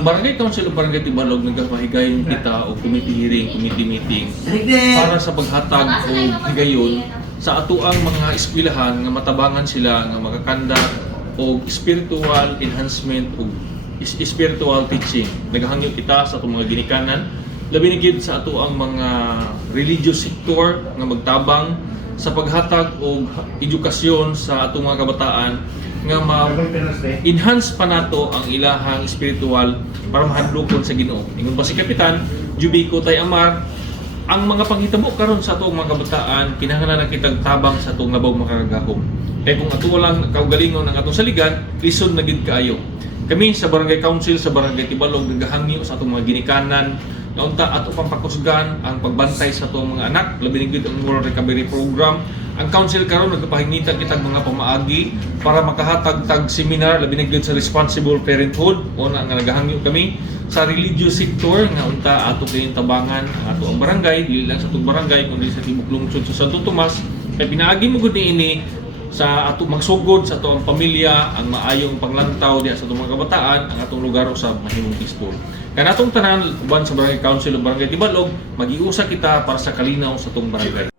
Barangay Council o Barangay Tibalog nagkapahigayon kita o committee hearing, committee meeting para sa paghatag o higayon sa atuang mga eskwelahan nga matabangan sila nga makakanda o spiritual enhancement o spiritual teaching. Naghangyo kita sa atong mga ginikanan labi na gyud sa atuang mga religious sector nga magtabang sa paghatag og edukasyon sa atong mga kabataan nga ma-enhance pa nato ang ilahang spiritual para mahadlokon sa Ginoo. Ingon pa si Kapitan Jubico Tay Amar, ang mga panghitabo karon sa atong mga kabataan kinahanglan na kitag tabang sa atong labaw makagahom. Kaya kung ato lang kaugalingon ang atong saligan, lisod na gid kaayo. Kami sa Barangay Council sa Barangay Tibalog nagahangyo sa atong mga ginikanan nga unta ato pang pakusgan ang pagbantay sa atong mga anak, labi na gid ang moral recovery program. Ang council karon nagpahingitan kitag mga pamaagi para makahatag tag seminar labi na gid sa responsible parenthood o nga nagahangyo kami sa religious sector nga unta ato kayong tabangan ang ato ang barangay, dili lang sa atong barangay kundi sa tibok lungsod sa Santo Tomas. Kay pinaagi mo gud ini sa ato magsugod sa atong pamilya ang maayong panglantaw diha sa atong mga kabataan ang atong lugar usab mahimong peaceful. Kaya natong tanan uban sa Barangay Council o Barangay Tibalog, mag-iusa kita para sa kalinaw sa atong barangay.